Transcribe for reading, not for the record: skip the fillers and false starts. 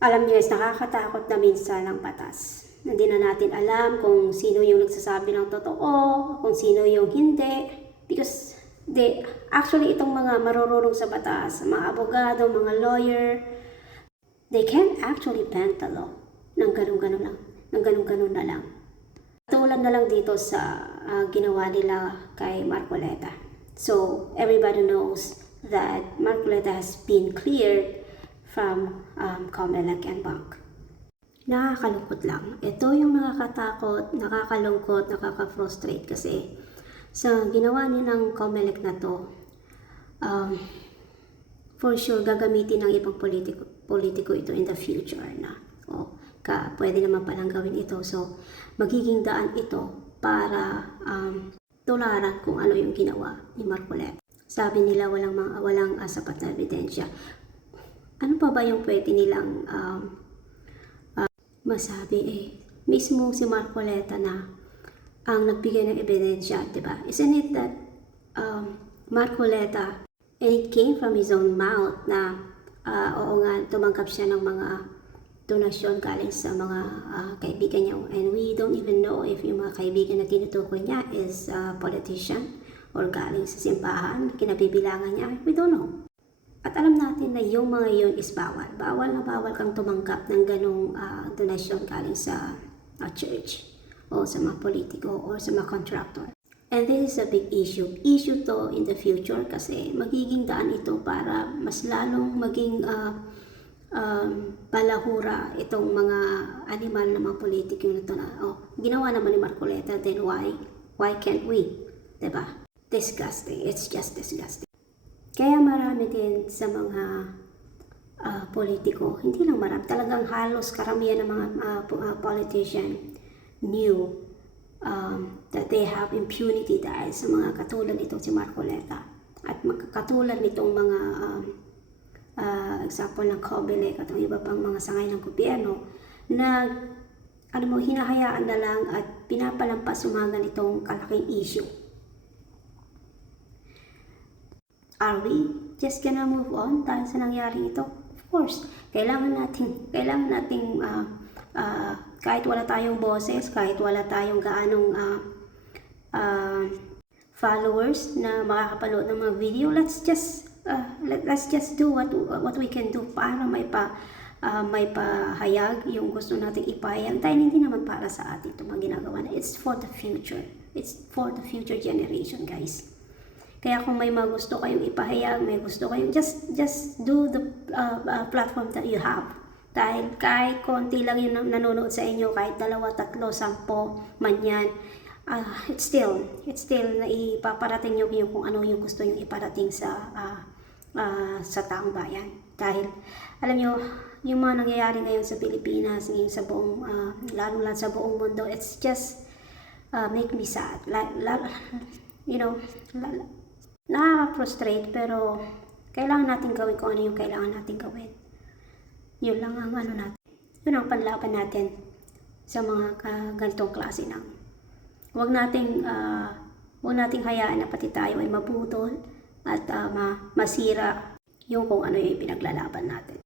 Alam niyo guys, nakakatakot na minsan ang batas. Hindi na natin alam kung sino yung nagsasabi ng totoo, kung sino yung hindi. Because actually itong mga marurunong sa batas, mga abogado, mga lawyer, they can't actually bend the law ng ganun-ganun lang, ng ganun-ganun na lang. Tulad na lang dito sa ginawa nila kay Marcoleta. So everybody knows that Marcoleta has been cleared from COMELEC and BAC. Nakakalungkot lang. Ito yung nakakatakot, nakakalungkot, nakaka-frustrate kasi sa ginawa nilang COMELEC na to, for sure gagamitin ng ibang politiko ito in the future na. Pwede naman palang gawin ito. So, magiging daan ito para tularan kung ano yung ginawa ni Marcoleta. Sabi nila walang sapat na ebidensya. Ano pa ba yung pwede nilang masabi mismo si Marcoleta na ang nagbigay ng ebidensya, diba? Isn't it that Marcoleta, and it came from his own mouth na oo nga, tumanggap siya ng mga donasyon galing sa mga kaibigan niya, and we don't even know if yung mga kaibigan na tinutukoy niya is politician or galing sa simbahan, kinabibilangan niya, we don't know. At alam natin na yung mga yun is bawal. Bawal na bawal kang tumanggap ng ganong donasyon galing sa church o sa mga politiko o sa mga contractor. And this is a big issue. Issue to in the future kasi magiging daan ito para mas lalong maging balahura itong mga animal na mga politiko na ito na, ginawa naman ni Marcoleta, then why can't we? Diba? Disgusting. It's just disgusting. Kaya marami din sa mga politiko, hindi lang marami, talagang halos karamihan ng mga politician knew that they have impunity dahil sa mga katulad nitong si Marcoleta at katulad nitong mga example ng COMELEC at ang iba pang mga sangay ng gobyerno na hinahayaan na lang at pinapalampas yung mga ganitong kalaking issue. Are we just gonna move on dahil sa nangyaring ito? Of course, kailangan nating kahit wala tayong boses, kahit wala tayong gaanong followers na makakapanood ng mga video, let's just do what we can do para may pahayag yung gusto nating ipahayag dahil hindi naman para sa atin ito mga ginagawa na. It's for the future. It's for the future generation, guys. Kaya kung may mga gusto kayong ipahayag, may gusto kayong, just do the platform that you have. Dahil kahit konti lang yung nanonood sa inyo, kahit 2, 3, 10 man yan, it's still na ipaparating nyo yung kung ano yung gusto nyo iparating sa taong bayan. Dahil, alam nyo, yung mga nangyayari ngayon sa Pilipinas, ngayon sa buong, lalo sa buong mundo, it's just make me sad. Nakaka-frustrate, pero kailangan natin gawin kung ano yung kailangan natin gawin. Yun lang ang natin. Yun ang panlaban natin sa mga ganitong klase ng. Huwag nating hayaan na pati tayo ay mabutol at masira yung kung ano yung pinaglalaban natin.